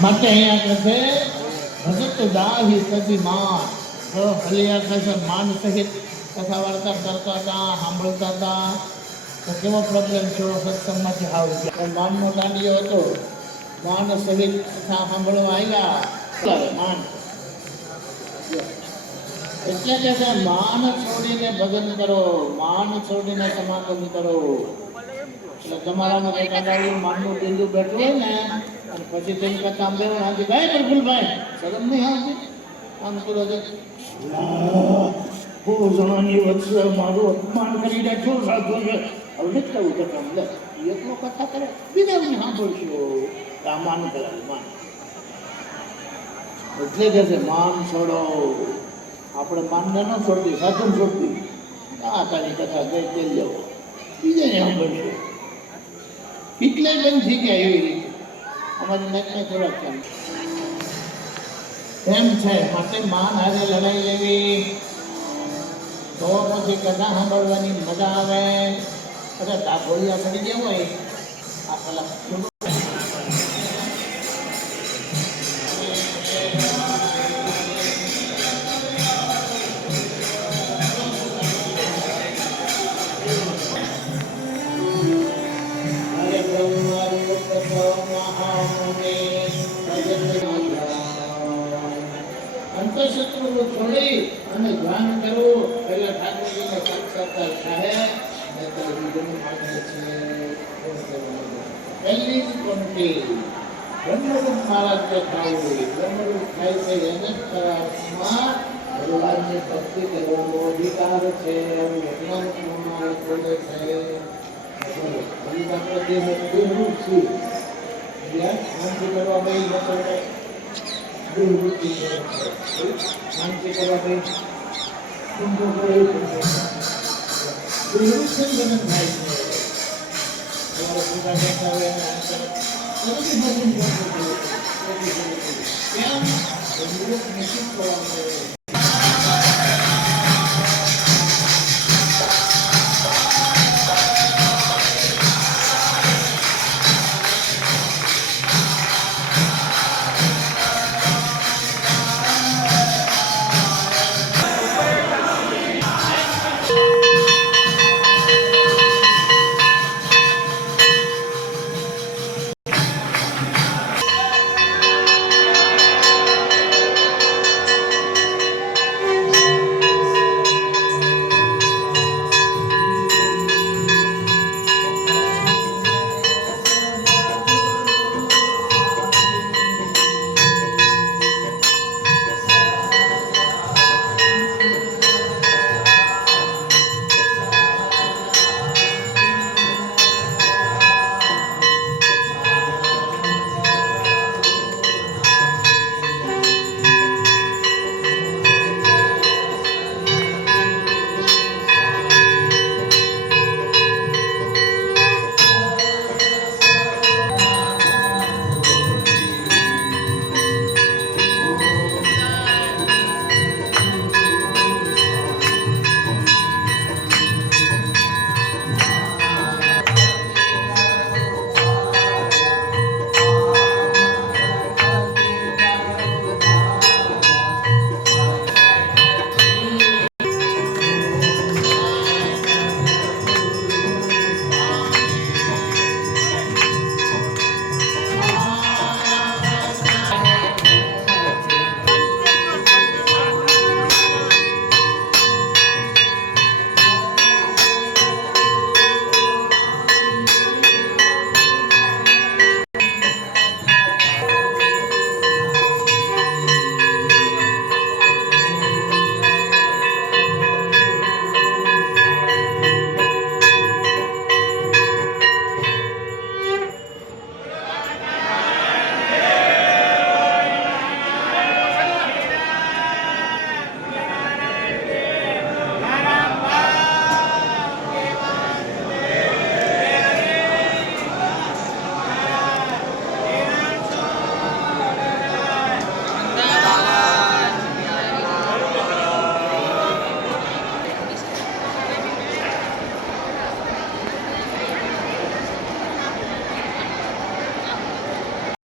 માટે અહીંયા કહે ભગત દાહી સજી માન તો હલિયા કહે માન સહિત કથા વાર્તા કરતા હતા સાંભળતા હતા તો કેવો પ્રોબ્લેમ થયો સત્સંગમાંથી આવ્યો માનનો દાંડિયો હતો માન સહિત કથા સાંભળવા આવ્યા માન એટલે કે છે માન છોડીને ભજન કરો માન છોડીને સમાગમ કરો એટલે તમારામાં કદાચ માનનું ટીંડું બેઠું હોય ને અને પછી તેની કરતા આમ બેવું હાજી ભાઈ પ્રફુલભાઈ શરમ નહીં આવતી આમ કરો છે બહુ જણાની વચ્ચે મારું અપમાન કરી બેઠું સાધુ છે હવે નથી કરવું કરતા લે એટલો કથા કરે બીજાની સાંભળશો આ માન કરાવે માન એટલે કે છે માન છોડો આપણે માનને ન છોડતી સાધુને છોડતી આ તારી કથા ગઈ તે જાઓ બીજાને સાંભળશો એટલે બંધ થઈ ગયા એવી રીતે અમારી નજને થોડાક એમ છે માટે માન હારે લડાઈ લેવી તો પછી કથા સાંભળવાની મજા આવે અરે ડાભોળિયા ચડી ગયા હોય આ કલાક અંતઃશત્રુઓ છોડી અને ધ્યાન કરવું પહેલા ઠાકોરજીને સાક્ષાત્કાર થાય પહેલી જ પંક્તિ બ્રહ્મરૂપ મહારાજને ખાવું બ્રહ્મરૂપ થાય છે એને જ કરાવમાં ભગવાનની ભક્તિ કરવાનો અધિકાર છે વિજ્ઞાન બોલે છે આપણે દેહરૂપ છીએ શાંતિ કરવા ભાઈ લોકો શાંતિ કરવા ભાઈ જનન થાય છે